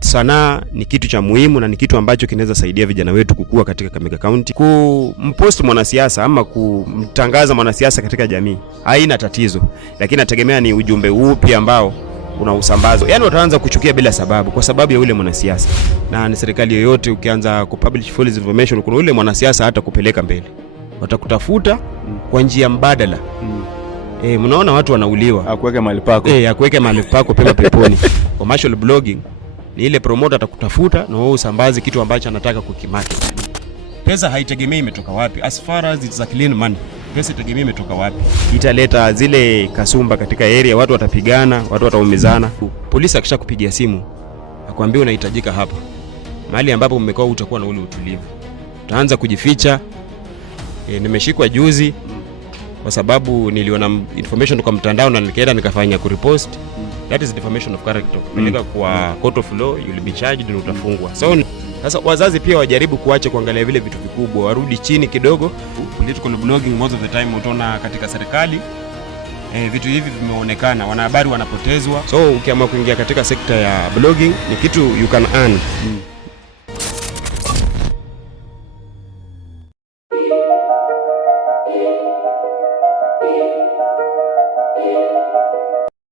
Sanaa ni kitu cha muhimu na ni kitu ambacho kinaweza saidia vijana wetu kukua katika Kakamega County. Kumpost mwanasiasa ama kumtangaza mwanasiasa katika jamii haina tatizo, lakini nategemea ni ujumbe upi ambao unausambaza. Yaani wataanza kuchukia bila sababu kwa sababu ya ule mwanasiasa. Na ni serikali yoyote ukianza kupublish false information, kuna ule mwanasiasa hata kupeleka mbele. Watakutafuta kwa njia mbadala. Mnaona watu wanauliwa. Akuweke mahali pako. Akuweke mahali pako pema peponi. Commercial blogging ni ile promoter atakutafuta na wewe usambaze kitu ambacho anataka kukimarket. Pesa haitegemei imetoka wapi. As far as it's a clean money, pesa itegemei imetoka wapi. Italeta zile kasumba katika area, watu watapigana, watu wataumizana. Polisi akisha kupigia simu akwambia unahitajika hapa, mahali ambapo mmekaa utakuwa na ule utulivu. Utaanza kujificha. Nimeshikwa juzi kwa sababu niliona information kwa mtandao na nikaenda nikafanya kurepost. That is defamation of character. Kupeleka kwa court of law, you will be charged na utafungwa. So sasa wazazi pia wajaribu kuacha kuangalia vile vitu vikubwa, warudi chini kidogo. Political blogging most of the time utaona katika serikali vitu hivi vimeonekana, wanahabari wanapotezwa. So ukiamua kuingia katika sekta ya blogging ni kitu you can earn.